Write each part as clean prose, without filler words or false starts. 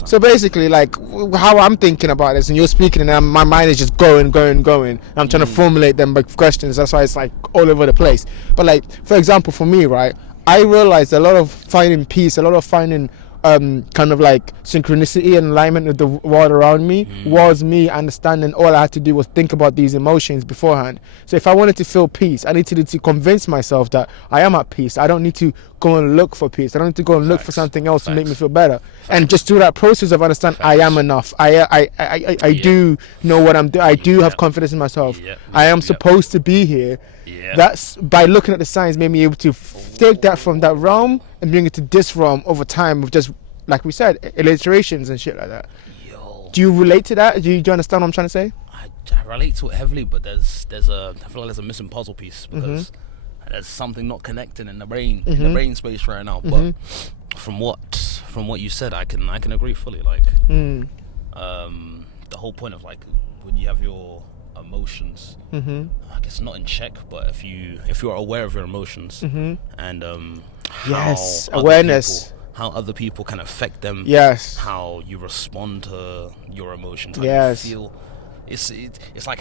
time. So basically, like how I'm thinking about this, and you're speaking, and my mind is just going. I'm trying to formulate them by questions. That's why it's like all over the place. But like, for example, for me, right, I realized a lot of finding peace, a lot of finding kind of like synchronicity and alignment with the world around me was me understanding all I had to do was think about these emotions beforehand. So if I wanted to feel peace, I needed to convince myself that I am at peace. I don't need to go and look for peace. I don't need to go and look for something else to make me feel better. And just through that process of understand I am enough. I do know what I'm doing. I do have confidence in myself. I am supposed to be here. That's by looking at the signs made me able to take that from that realm and bring it to this realm over time with just, like we said, alliterations and shit like that. Do you relate to that? Do you understand what I'm trying to say? I relate to it heavily, but I feel like there's a missing puzzle piece because there's something not connecting in the brain in the brain space right now. But from what you said, I can agree fully. Like the whole point of like when you have your emotions, I guess not in check, but if you're aware of your emotions and awareness, how other people can affect them, how you respond to your emotions, how you feel. It's like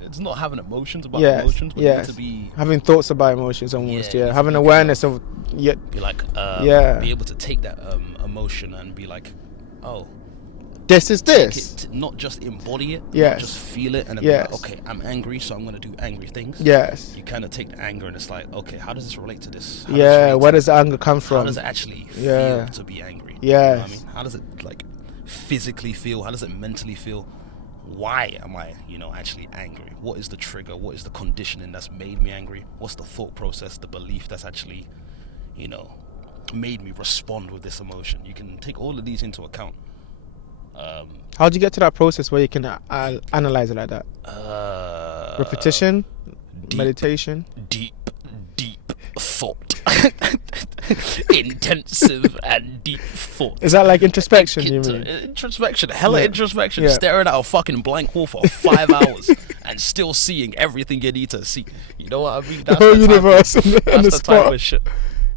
it's not having emotions about emotions, but you need to be having thoughts about emotions almost. Having awareness of be like be able to take that emotion and be like, oh, this is this. Not just embody it, not just feel it and then be like, okay, I'm angry, so I'm going to do angry things. You kind of take the anger and it's like, okay, how does this relate to this? Where does the anger come from? How does it actually feel to be angry? You know what I mean? How does it like physically feel? How does it mentally feel? Why am I, actually angry? What is the trigger? What is the conditioning that's made me angry? What's the thought process, the belief that's actually, made me respond with this emotion? You can take all of these into account. How'd you get to that process where you can analyze it like that? Repetition, meditation, deep thought, intensive and deep thought. Is that like introspection? You mean introspection? Hella introspection. Staring at a fucking blank wall for 5 hours and still seeing everything you need to see. You know what I mean? That's the whole universe in the spot. Shit.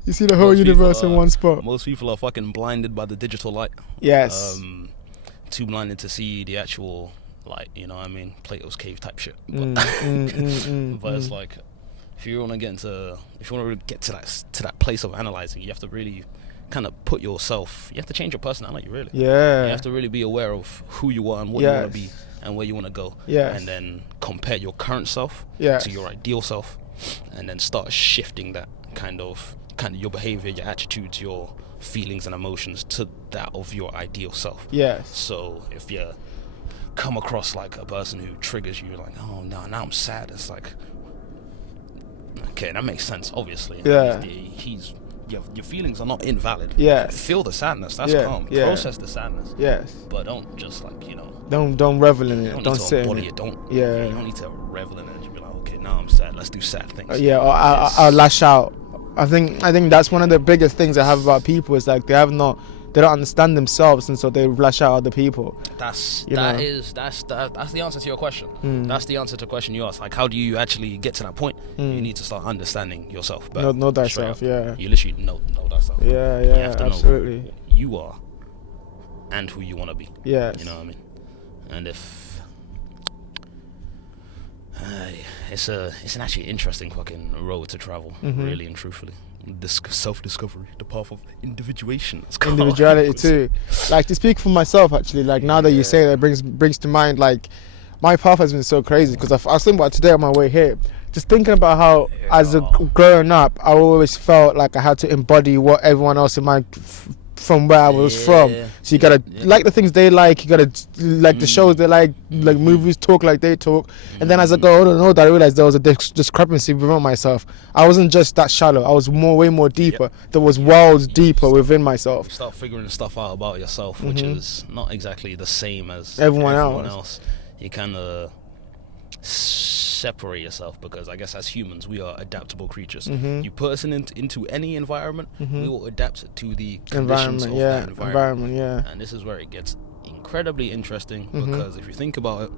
You see the whole universe in one spot. Most people are fucking blinded by the digital light. Yes. Too blinded to see the actual light, Plato's cave type shit. But, but it's like, if you want to get to that place of analyzing, you have to really kind of put yourself. You have to change your personality, really. You have to really be aware of who you are and what you want to be and where you want to go. And then compare your current self to your ideal self, and then start shifting that kind of your behavior, your attitudes, your feelings and emotions to that of your ideal self. So if you come across like a person who triggers you, like, oh no, now I'm sad, it's like, okay, that makes sense, obviously. Your feelings are not invalid. Feel the sadness, that's calm. Process the sadness. But don't just like, don't revel in it. Don't sit in it. You don't need to revel in it and just be like, okay, now I'm sad, let's do sad things. Or I'll lash out. I think that's one of the biggest things I have about people is like they don't understand themselves, and so they lash out other people. That's the answer to your question. That's the answer to the question you asked. Like, how do you actually get to that point? You need to start understanding yourself better. Know thyself. You literally know thyself. You have to absolutely know who you are and who you want to be. You know what I mean? And if it's an actually interesting fucking road to travel, really and truthfully. This self-discovery, the path of individuation. Individuality too. Like, to speak for myself, actually, like now that you say that, brings to mind, like, my path has been so crazy because I was thinking about today on my way here, just thinking about how growing up I always felt like I had to embody what everyone else in my from where I was from. So you gotta like the things they like, you gotta like the shows they like movies, talk like they talk. And then as I go older, I realized there was a discrepancy within myself. I wasn't just that shallow, I was way more deeper. There was worlds deeper within myself. You start figuring stuff out about yourself, which is not exactly the same as everyone else. You kind of separate yourself, because I guess as humans we are adaptable creatures. You put us into any environment, we will adapt to the conditions of that environment. And this is where it gets incredibly interesting, because if you think about it,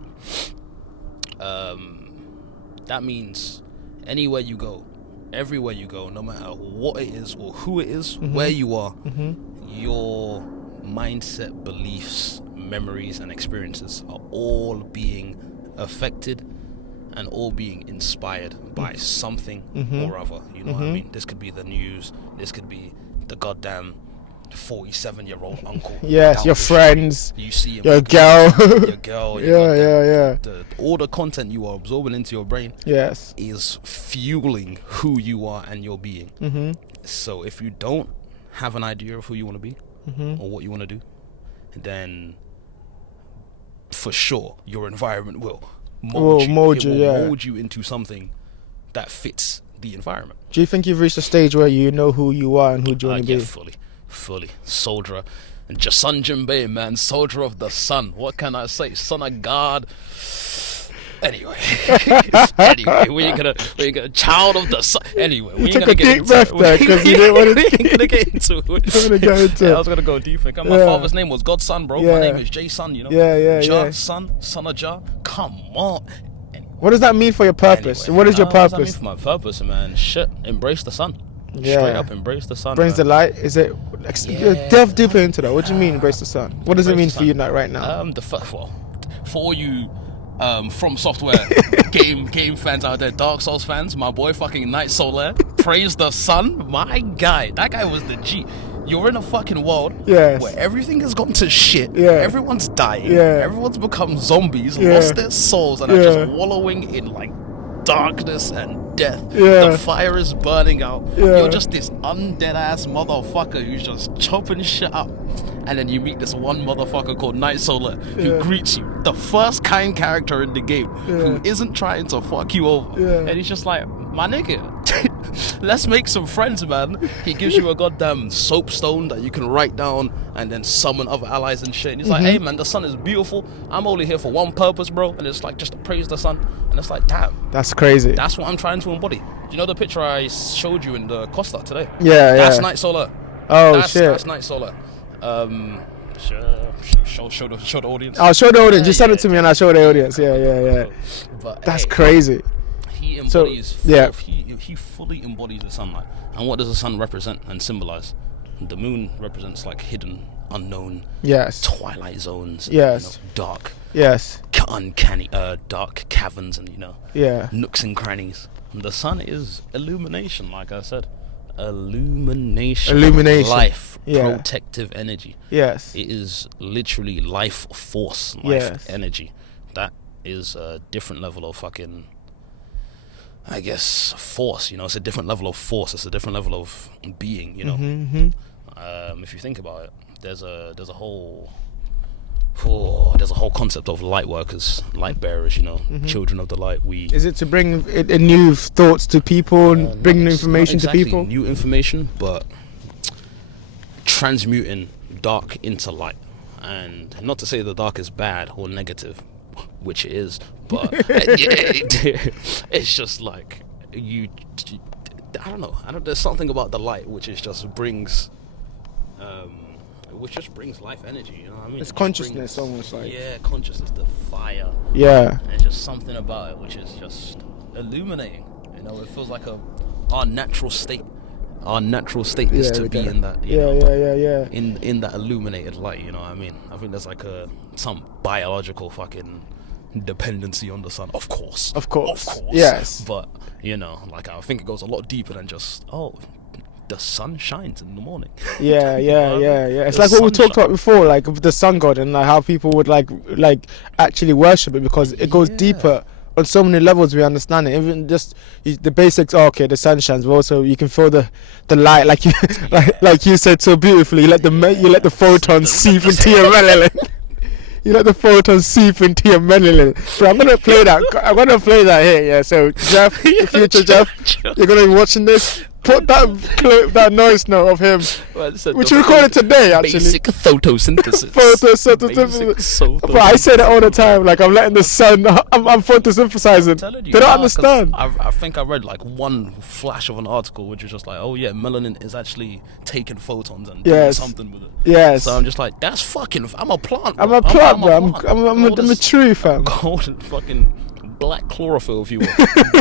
that means anywhere you go, everywhere you go, no matter what it is or who it is, where you are, your mindset, beliefs, memories, and experiences are all being affected and all being inspired by something or other. You know what I mean? This could be the news. This could be the goddamn 47-year-old uncle. Yes, your friends. You see him, your girl. your girl. Yeah. All the content you are absorbing into your brain. Yes. Is fueling who you are and your being. So if you don't have an idea of who you want to be or what you want to do, then for sure your environment will mold you into something that fits the environment. Do you think you've reached a stage where you know who you are and who do you want to be? Fully. Soldier and Jason Jimbe, man, soldier of the sun. What can I say? Son of God. Anyway, we ain't gonna child of the sun. Anyway, we ain't gonna get into it. Because you didn't want to. We ain't gonna get into it. I was gonna go deep. My father's name was God's son, bro. My name is Jay Son. You know. Yeah. Son of Jah. Come on. What does that mean for your purpose? What is your purpose? What does that mean for my purpose, man? Shit, embrace the sun. Straight up, embrace the sun. Embrace the light. Is it? Delve deeper into that. What do you mean, embrace the sun? What does it mean for you right now? For all you From Software game fans out there, Dark Souls fans, my boy fucking Night Solar, praise the sun. My guy, that guy was the G. You're in a fucking world where everything has gone to shit. Everyone's dying. Everyone's become zombies, lost their souls, and are just wallowing in like darkness and death. The fire is burning out. You're just this undead ass motherfucker who's just chopping shit up. And then you meet this one motherfucker called Night Solar who greets you, the first kind character in the game, who isn't trying to fuck you over. And he's just like, my nigga, let's make some friends, man. He gives you a goddamn soapstone that you can write down and then summon other allies and shit. And he's like, hey man, the sun is beautiful. I'm only here for one purpose, bro. And it's like, just to praise the sun. And it's like, damn. That's crazy. That's what I'm trying to embody. Do you know the picture I showed you in the Costa today? That's Night Solar. Shit. That's Night Solar. Show the audience. I'll show the audience. Just send it to me and I'll show the audience. But that's crazy. He embodies. He fully embodies the sunlight. And what does the sun represent and symbolize? The moon represents like hidden, unknown. Twilight zones. Dark. Uncanny. Dark caverns and nooks and crannies. And the sun is illumination, like I said. Illumination. Life. Protective energy. It is literally life force. Life energy. That is a different level of fucking, I guess, force. It's a different level of force. It's a different level of being. If you think about it, there's a whole concept of light workers, light bearers. Children of the light. Is it to bring new thoughts to people and bring new information to people? New information, but transmuting dark into light. And not to say the dark is bad or negative, which it is, but it's just like I don't know. There's something about the light which just brings life energy. You know what I mean? It's consciousness, almost like. Consciousness, the fire. There's just something about it which is just illuminating. It feels like our natural state. Our natural state is to be in that. In that illuminated light. You know what I mean? I think there's like some biological fucking dependency on the sun. Of course. Yes. But like I think it goes a lot deeper than just the sun shines in the morning. It's like what we talked about before, like the sun god, and like how people would like actually worship it because it goes deeper on so many levels. We understand it. Even just the basics. The sun shines, but also you can feel the light, like you like you said so beautifully. You let the photons seep into your melanin. You let the photons seep into your melanin. So I'm gonna play that. I'm gonna play that here. Yeah. So Jeff, future Jeff, you're gonna be watching this. Put that noise note of him, which we recorded today, actually. Basic photosynthesis. But I say that all the time. Like I'm letting the sun. I'm photosynthesizing. They don't understand. I think I read like one flash of an article which is just like, melanin is actually taking photons and doing something with it. So I'm just like, that's fucking. I'm a plant. Bro. I'm a plant, bro. I'm a tree, fam. Golden fucking black chlorophyll, if you will.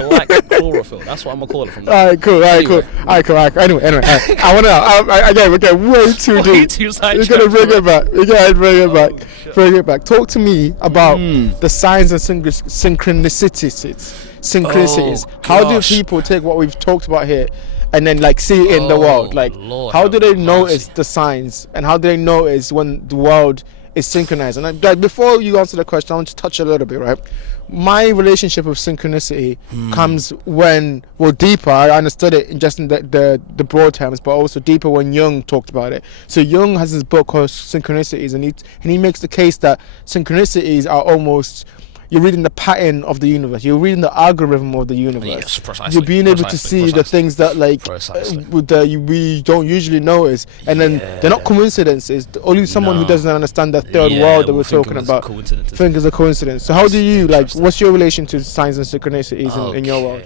Black chlorophyll. That's what I'm gonna call it from now. Alright, cool. Anyway. Anyway. I wanna. Again, we're getting way too deep. We're gonna bring it back. Bring it back. Talk to me about the signs and synchronicities. How do people take what we've talked about here and then like see it in the world? Like, Lord, how do they notice the signs, and how do they notice when the world is synchronized? And like, before you answer the question, I want to touch a little bit, right? My relationship with synchronicity comes when, well, deeper. I understood it in just in the broad terms, but also deeper when Jung talked about it. So Jung has this book called Synchronicities, and he makes the case that synchronicities are almost, you're reading the pattern of the universe. You're reading the algorithm of the universe. Yes, precisely. You're being able to see the things that like we don't usually notice, and then they're not coincidences. Only someone who doesn't understand the third world that we're talking about think is a coincidence. So how do you like? What's your relation to signs and synchronicities in your world?